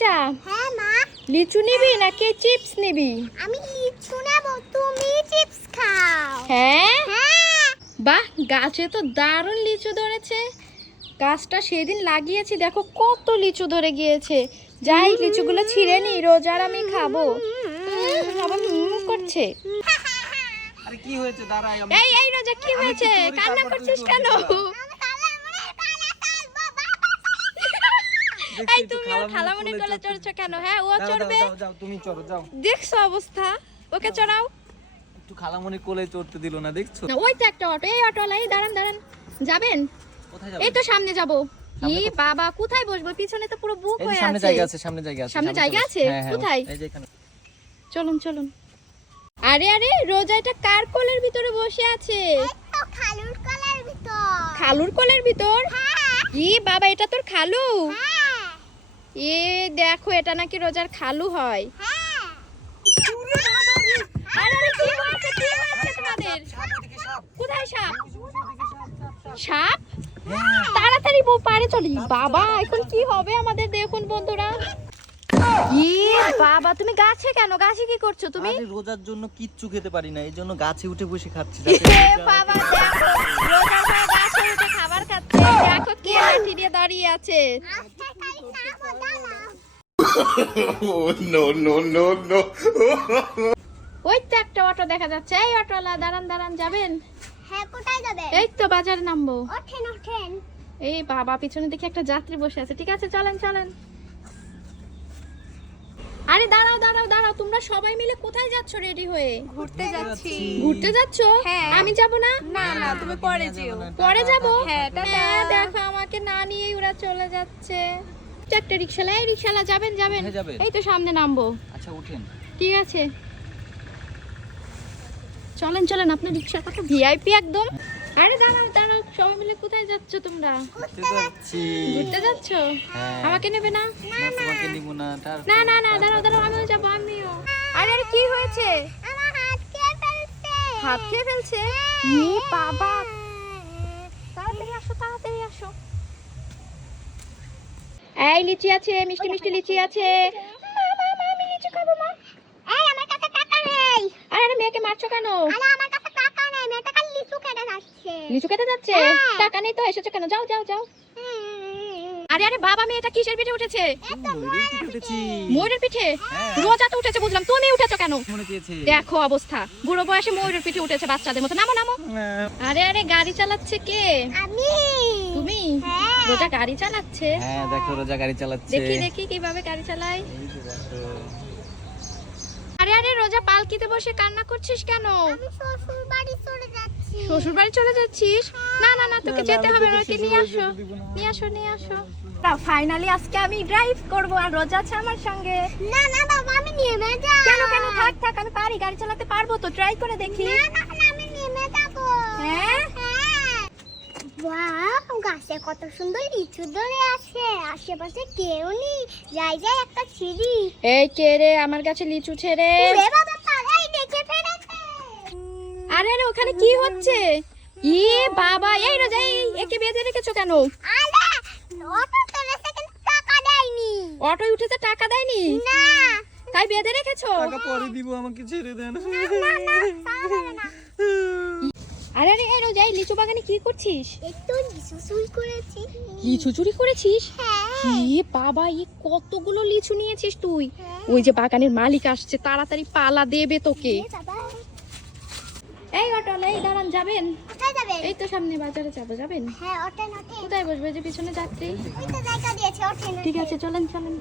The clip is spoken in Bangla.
রোজা, হ্যাঁ মা। লিচু নিবি নাকি চিপস নিবি? আমি লিচু নেব, তুমি চিপস খাও। হ্যাঁ হ্যাঁ। বাহ, গাছে তো দারুণ লিচু ধরেছে। গাছটা সেদিন লাগিয়েছি, দেখো কত লিচু ধরে গিয়েছে। যাই লিচুগুলো ছিঁড়ে নি, রোজার আমি খাবো। আবার করছে। আরে কি হয়েছে? দাঁড়াই। এই এই রোজা, কি হয়েছে? কান্না করছিস কেন? এই তুমি আর খালামণির কোলে চড়ছো কেন? হ্যাঁ ও চড়বে। যাও তুমি চড়ো, যাও। দেখছো অবস্থা, ওকে চড়াও। একটু খালামণির কোলে চড়তে দিল না, দেখছো? না ওই তো একটা অটো, এই অটোওয়ালা, এই দাঁড়ান দাঁড়ান, যাবেন? কোথায় যাবে? এই তো সামনে যাব। ই বাবা, কোথায় বসবো? পিছনে তো পুরো বুক এই যে হয়ে সামনে আছে। জায়গা আছে, সামনে জায়গা আছে। সামনে জায়গা আছে? হ্যাঁ, হ্যাঁ, কোথায়? এই যে এখানে। চলুন চলুন। আরে আরে, রোজা এটা কার কোলের ভিতরে বসে আছে? এই তো খালুর কোলের ভিতর। খালুর কোলের ভিতর? হ্যাঁ। ই বাবা, এটা তোর খালু? হ্যাঁ। এ দেখো, এটা নাকি রোজার খালু হয়। হ্যাঁ। আরে আরে, কি হয়েছে? কি হয়েছে তোমাদের? কোথায় সাপ? সাপ? হ্যাঁ। তাড়াতাড়ি পারে চলি। বাবা, এখন কি হবে আমাদের? দেখুন বন্ধুরা। ইয়ে বাবা, তুমি গাছে কেন? গাছে কি করছো তুমি? আরে রোজার জন্য কিচ্ছু খেতে পারি না, এই জন্য গাছে উঠে বসে খাচ্ছি। এ বাবা, দেখো রোজার সময় গাছে উঠে খাবার খাচ্ছে। দেখো কে লাঠি দিয়ে দাঁড়িয়ে আছে। আজকে খালি খাবো, দাঁড়াও। Oh, no, no, no, no. ওই তো একটা অটো দেখা যাচ্ছে। এই অটোওয়ালা, দাঁড়ান দাঁড়ান, যাবেন? হ্যাঁ, কোথায় যাবে? এই তো বাজারে নামবো। ওঠেন ওঠেন। এই বাবা, পিছনে দেখি একটা যাত্রী বসে আছে। ঠিক আছে, চলেন চলেন। আরে দাঁড়াও দাঁড়াও দাঁড়াও, তোমরা সবাই মিলে কোথায় যাচ্ছ রেডি হয়ে? ঘুরতে যাচ্ছি। ঘুরতে যাচ্ছ? হ্যাঁ। আমি যাব না? না না, তুমি পরে যেও। পরে যাব? হ্যাঁ, টাটা। দেখো আমাকে না নিয়েই ওরা চলে যাচ্ছে। একটা রিকশালা, এই রিকশালা, যাবেন যাবেন? কোথায় যাবেন? এই তো সামনে নামবো। আচ্ছা উঠেন। ঠিক আছে, চলেন চলেন। আপনার রিকশা কত ভিআইপি একদম। আরে দাঁড়াও দাঁড়াও, সবাই মিলে কোথায় যাচ্ছ তোমরা? ঘুরতে যাচ্ছি। ঘুরতে যাচ্ছ? হ্যাঁ। আমাকে নেবে না? না, তোমাকে নিব না। না না না, দাঁড়াও দাঁড়াও, আমিও যাবো, আমিও। আরে আরে, কি হয়েছে? আমার হাত খেয়ে ফেলছে। হাত খেয়ে ফেলছে? ই বাবা, তাড়াতাড়ি আসো তাড়াতাড়ি আসো। এই লিচি আছে, মিষ্টি মিষ্টি লিচি আছে। মা মা মা, আমি লিচি খাবো মা। এই আমার কাছে টাকা নেই। আরে আরে, মেয়েকে মারছো কেন? আরে আমার কাছে টাকা নেই, মেয়েটা খালি লিচু খেতে যাচ্ছে। লিচু খেতে যাচ্ছে? হ্যাঁ। টাকা নেই তো, এসেছো কেন? যাও যাও যাও। আরে আরে বাবা, মেয়েটা কিসের পিঠে উঠেছে? উঠেছি। ময়ূরের পিঠে? হ্যাঁ। রোজা তো উঠেছে বুঝলাম, তুমি উঠেছো কেন? মনে চেয়েছে। দেখো অবস্থা, বুড়ো বয়সে ময়ূরের পিঠে উঠেছে বাচ্চাদের মতো। নামো নামো। আরে আরে, গাড়ি চালাচ্ছে কে? আমি। তুমি? হ্যাঁ। রোজা গাড়ি চালাচ্ছে? হ্যাঁ, দেখো রোজা গাড়ি চালাচ্ছে। দেখি দেখি কিভাবে গাড়ি চালায়। এই যে দেখো। আরে আরে, রোজা পালকিতে বসে কান্না করছিস কেন? আমি শ্বশুর বাড়ি চলে যাচ্ছি। শ্বশুর বাড়ি চলে যাচ্ছিস? না না না, তোকে না, যেতে আমি হবে না, তোকে ওকে শ্বশুর নিয়ে বাড়ি আসো যেতে দিব না। নিয়ে আসো নিয়ে আসো। ফাইনালি আজকে আমি ড্রাইভ করব, আর রোজা আছে আমার সঙ্গে। না না বাবা, আমি নেমে যাব। কেন কেন, থাক থাক, আমি পারি, গাড়ি চালাতে পারবো তো, ট্রাই করে দেখি। না না না, আমি নেমে যাব। হ্যাঁ? হ্যাঁ। ওয়াও, গাছে কত সুন্দর লিচু ধরে আছে। আশেপাশে কেউ নেই। যাই যাই, একটা সিঁড়ি। এই কে রে আমার কাছে লিচু ছেড়ে? ওরে বাবা, পালাই দেখে ফেলেছে। আরে আরে, ওখানে কি হচ্ছে? ই বাবা, এই রোজা, এই একে বেঁধে রেখেছো কেন? আরে, অটো চলেছে কিন্তু টাকা দেয়নি। অটোয় উঠেছে, টাকা দেয়নি? না তাই বেঁধে রেখেছো? টাকা পরে দিব, আমাকে ছেড়ে দেন। না না, তাও হবে না। আরে আরে, এই রোজা, এই লিচু বাগানে কি করছিস? একটু লিচু চুরি করেছি। লিচু চুরি করেছিস? হ্যাঁ। এ বাবা, এই কতগুলো লিচু নিয়েছিস তুই? হ্যাঁ। ওই যে বাগানের মালিক আসছে, তাড়াতাড়ি পালা দেবে তোকে। এ বাবা, এই অটোলা, এই দাঁড়ান, যাবেন? কোথায় যাবেন? এই তো সামনে বাজারে যাবেন? হ্যাঁ, ওঠেন ওঠেন। কোথায় বসবে? যে পিছনে যাত্রী। ওই তো জায়গা দিয়েছে, ওঠেন ঠিক ওঠেন। আছে, চলেন চলেন।